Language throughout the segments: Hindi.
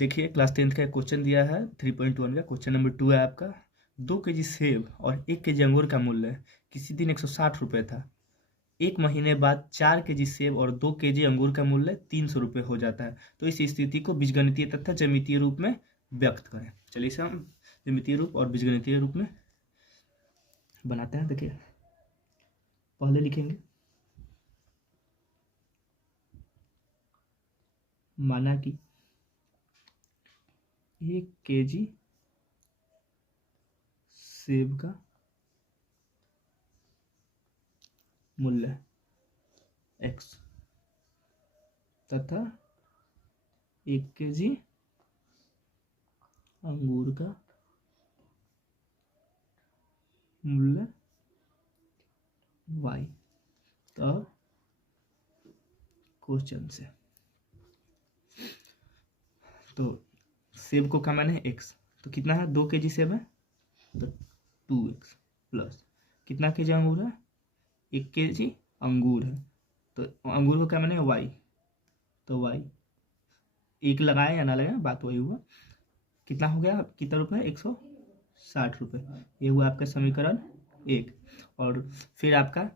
देखिए क्लास 10th का क्वेश्चन दिया है 3.1 का क्वेश्चन नंबर 2 है आपका। 2 केजी सेब और 1 केजी अंगूर का मूल्य किसी दिन 160 रुपये था। एक महीने बाद 4 केजी सेब और 2 केजी अंगूर का मूल्य 300 रुपये हो जाता है। तो इस स्थिति को बीजगणितीय तथा ज्यामितीय रूप में व्यक्त करें। चलिए इसे हम ज्यामितीय रूप और बीजगणितीय रूप में बनाते हैं। देखिए पहले लिखेंगे माना कि 1 केजी सेब का मूल्य x तथा 1 केजी अंगूर का मूल्य y। तो क्वेश्चन से तो सेब को का मान है x, तो कितना है 2 केजी सेब है तो 2x प्लस कितना केजी अंगूर है 1 केजी अंगूर है तो अंगूर को क्या माने y, तो y एक लगाए या ना लगाए बात वही हुआ। कितना हो गया कितना रुपये 160 रुपये। ये हुआ आपका समीकरण 1। और फिर आपका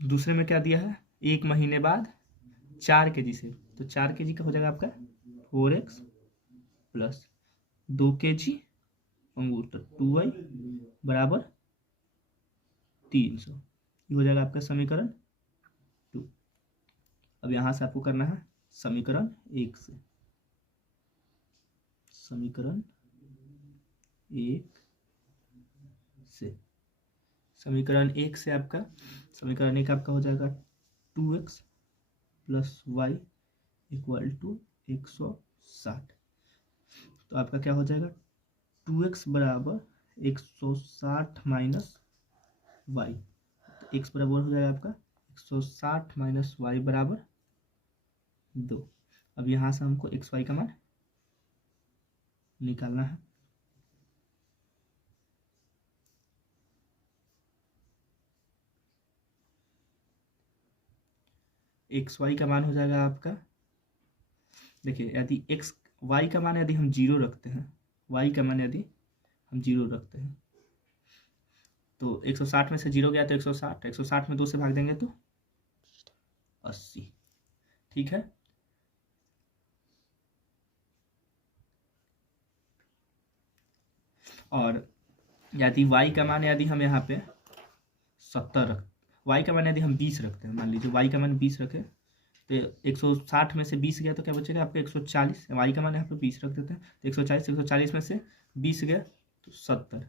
दूसरे में क्या दिया है 1 महीने बाद 4 केजी से, तो 4 केजी का हो जाएगा आपका 4x प्लस 2 केजी अंगूर तो 2y बराबर 300। ये हो जाएगा आपका समीकरण 2। अब यहाँ से आपको करना है समीकरण 1 से। समीकरण 1 से समीकरण 1 से आपका समीकरण 1 आपका हो जाएगा 2x plus y equal to 160। तो आपका क्या हो जाएगा 2x बराबर 160 माइनस y। तो x बराबर हो जाएगा आपका 160 माइनस y बराबर 2। अब यहाँ से हमको एक्स वाई का मान निकालना है। एक्स वाई का मान हो जाएगा आपका, देखिए यदि एक्स वाई का मान यदि हम 0 रखते हैं, वाई का मान यदि हम 0 रखते हैं तो 160 में से 0 गया तो 160, 160 में 2 से भाग देंगे तो 80। ठीक है, और यदि y का मान यदि हम यहाँ पे 70 रख, y का मान यदि हम 20 रखते हैं, मान लीजिए y का मान 20 रखे तो 160 में से 20 गया तो क्या बचेगा आपका 140। y का मान यहाँ पे 20 रख देते हैं तो 140 में से 20 गया तो 70।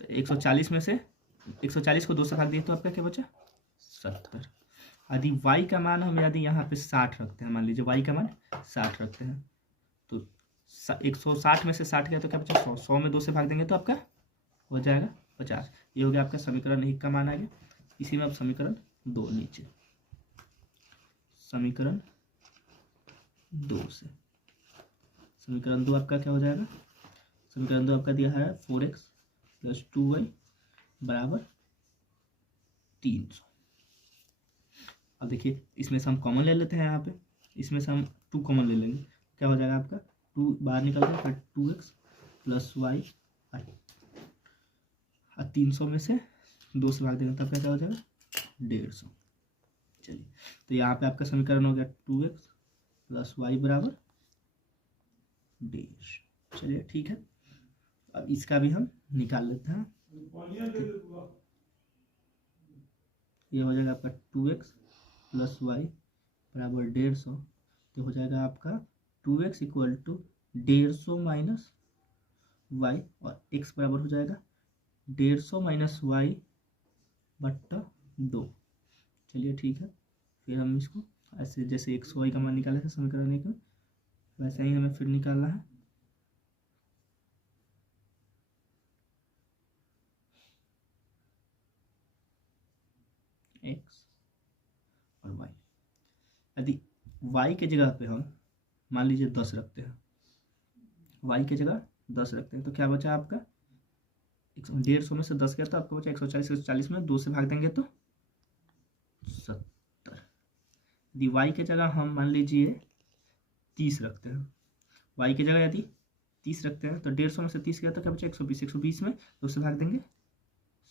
तो 140 में से 140 को 2 से भाग दिए तो आपका क्या बचा 70। यदि y का मान हम यदि यहाँ पे 60 रखते हैं, मान लीजिए y का मान 60 रखते हैं तो 160 में से 60 गया तो क्या बचा 100, 100 में 2 से भाग देंगे तो आपका हो जाएगा 50। ये हो गया आपका समीकरण 1 का मान आ गया। इसी में अब समीकरण 2 नीचे समीकरण 2 से समीकरण 2 आपका क्या हो जाएगा, समीकरण 2 आपका दिया है 4x प्लस 2y बराबर 300। अब देखिए इसमें से हम कॉमन ले लेते हैं, यहाँ पे इसमें से हम 2 कॉमन ले लेंगे, क्या हो जाएगा आपका 2 बाहर निकल जाए फिर 2x प्लस y और 300 में से 2 से भाग देंगे तब क्या हो जाएगा 150। चलिए तो यहाँ पे आपका समीकरण हो गया 2x प्लस y बराबर 150। चलिए ठीक है, अब इसका भी हम निकाल लेते हैं। ये हो जाएगा आपका 2x प्लस y बराबर 150। तो हो जाएगा आपका 2x equal to 150 minus y और x बराबर हो जाएगा 150 माइनस y बट्टा 2। चलिए ठीक है, फिर हम इसको ऐसे जैसे x y का मान निकाले थे समीकरण 1 में वैसे ही हमें फिर निकालना है। x और y, यदि y के जगह पे हम मान लीजिए 10 रखते हैं, y के जगह 10 रखते हैं तो क्या बचा आपका 150 में से 10 गया तो आपको बचा 140। 140 में 2 से भाग देंगे तो 70। यदि y के जगह हम मान लीजिए 30 रखते हैं, वाई की जगह यदि 30 रखते हैं तो 150 में से 30 गया तो क्या बचा 120, 120 में 2 से भाग देंगे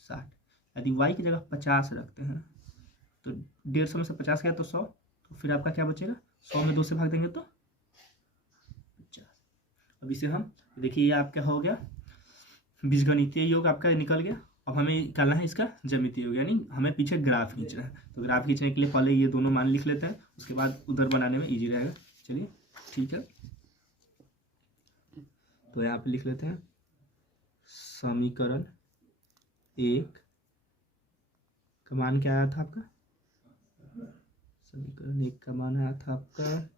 60। यदि वाई की जगह 50 रखते हैं तो 150 में से 50 गया तो 100, तो फिर आपका क्या बचेगा 100 में 2 से भाग देंगे तो 50। अब इसे हम देखिए ये आपका हो गया बीजगणितीय योग आपका निकल गया। अब हमें निकालना है इसका ज्यामितीय योग, यानी हमें पीछे ग्राफ खींचना है। तो ग्राफ खींचने के लिए पहले ये दोनों मान लिख लेते हैं, उसके बाद उधर बनाने में इजी रहेगा। चलिए ठीक है, तो यहाँ पे लिख लेते हैं समीकरण 1 का मान क्या आया था आपका, समीकरण 1 का मान आया था आपका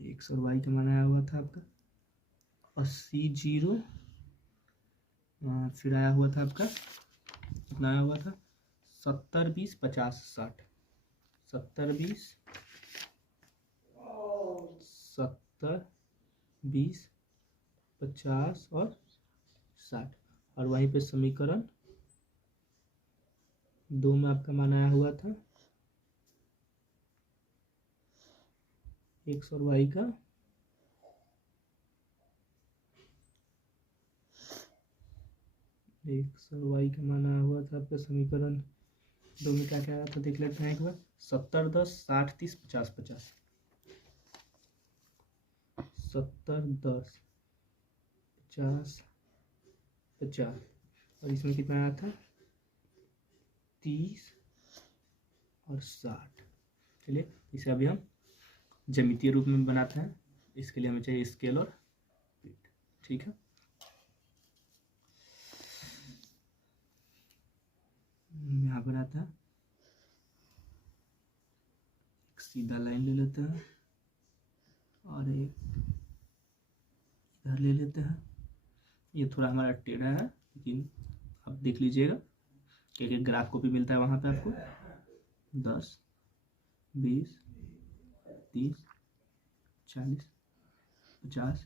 100 और वाई का मान आया हुआ था आपका 80 0, फिर आया हुआ था आपका कितना आया हुआ था 70 20 50 60, 70 20 70 20 50 और 60, और वहीं पे समीकरण 2 में आपका मान आया हुआ था 100 और वाई का 100 वाई का मान आया हुआ था आपका समीकरण 2 में क्या क्या आया था देख लेते हैं एक बार 70 10 60 30 50 50, 70 10 50 50, और इसमें कितना आया था 30 और 60। चलिए इसे अभी हम ज्यामितीय रूप में बनाते हैं, इसके लिए हमें चाहिए स्केल और पीठ। ठीक है, यहाँ बनाते हैं एक सीधा लाइन ले लेते हैं और एक इधर ले लेते हैं। ये थोड़ा हमारा टेढ़ा है, लेकिन आप देख लीजिएगा कि ग्राफ को भी मिलता है वहाँ पे आपको 10 20 30 40 50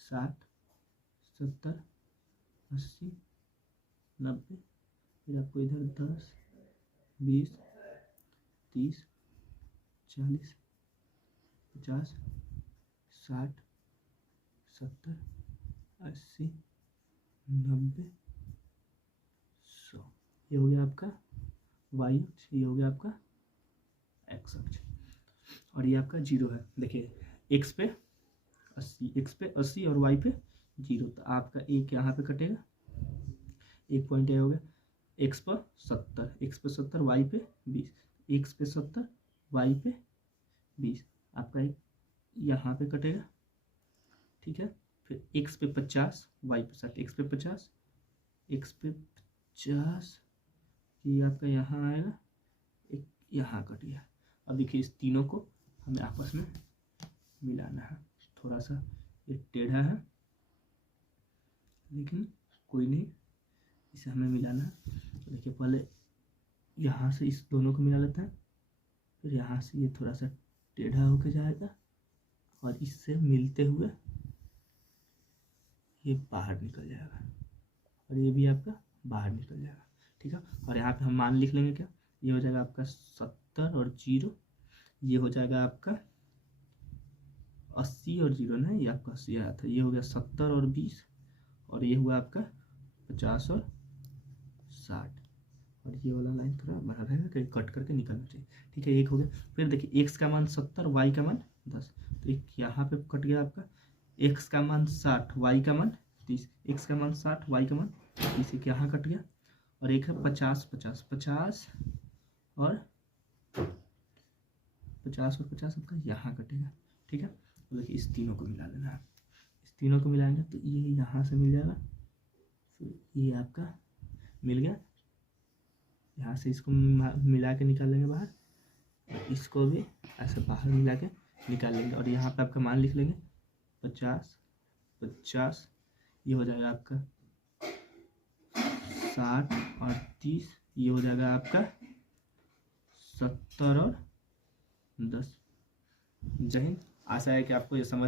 60 70 80 90, फिर आपको इधर 10 20 30 40 50 60 70 80 90 100, ये हो गया आपका वाई अक्ष, ये हो गया आपका एक्स अक्ष, और ये आपका 0 है। देखिए एक्स पे 80, एक्स पे 80 और वाई पे 0, तो आपका एक यहाँ पे कटेगा, एक पॉइंट ये हो गया एक्स पर 70, एक्स पे 70 वाई पे 20, एक्स पे 70 वाई पे 20, आपका एक यहाँ पे कटेगा। ठीक है, फिर एक्स पे 50 वाई पे 60, एक्स पे 50 एक्स पे 50, ये आपका यहाँ आएगा, एक यहाँ कट गया। अब देखिए इस तीनों को हमें आपस में मिलाना है, थोड़ा सा ये टेढ़ा है लेकिन कोई नहीं, इसे हमें मिलाना है। तो देखिए पहले यहाँ से इस दोनों को मिला लेते हैं, फिर यहाँ से ये थोड़ा सा टेढ़ा होके जाएगा और इससे मिलते हुए ये बाहर निकल जाएगा, और ये भी आपका बाहर निकल जाएगा। ठीक है, और यहाँ पे हम मान लिख लेंगे क्या, ये हो जाएगा आपका 70 और 0, ये हो जाएगा आपका 80 और 0 ना, ये आपका 80 आया था, ये हो गया 70 और 20, और ये हुआ आपका 50 और 60, और ये वाला लाइन थोड़ा बड़ा रहेगा, कहीं कट करके निकलना चाहिए। ठीक है, एक हो गया। फिर देखिए एक्स का मान 70 वाई का मान 10, तो एक यहाँ पे कट गया आपका, एक्स का मान 60 वाई का मान 30, एक्स का मान 60 वाई का मान 30, एक यहाँ कट गया, और एक है 50 50 50 और 50 और 50 आपका यहाँ कटेगा। ठीक है, तो देखिए इस तीनों को मिला लेना है, इस तीनों को मिलाएंगे तो ये यहाँ से मिल जाएगा, फिर ये आपका मिल गया, यहाँ से इसको मिला के निकाल लेंगे बाहर, इसको भी ऐसे बाहर मिला के निकाल लेंगे, और यहाँ पे आपका मान लिख लेंगे 50 50, ये हो जाएगा आपका 60 और 30, ये हो जाएगा आपका 70 और 10। जय हिंद, आशा है कि आपको ये समझ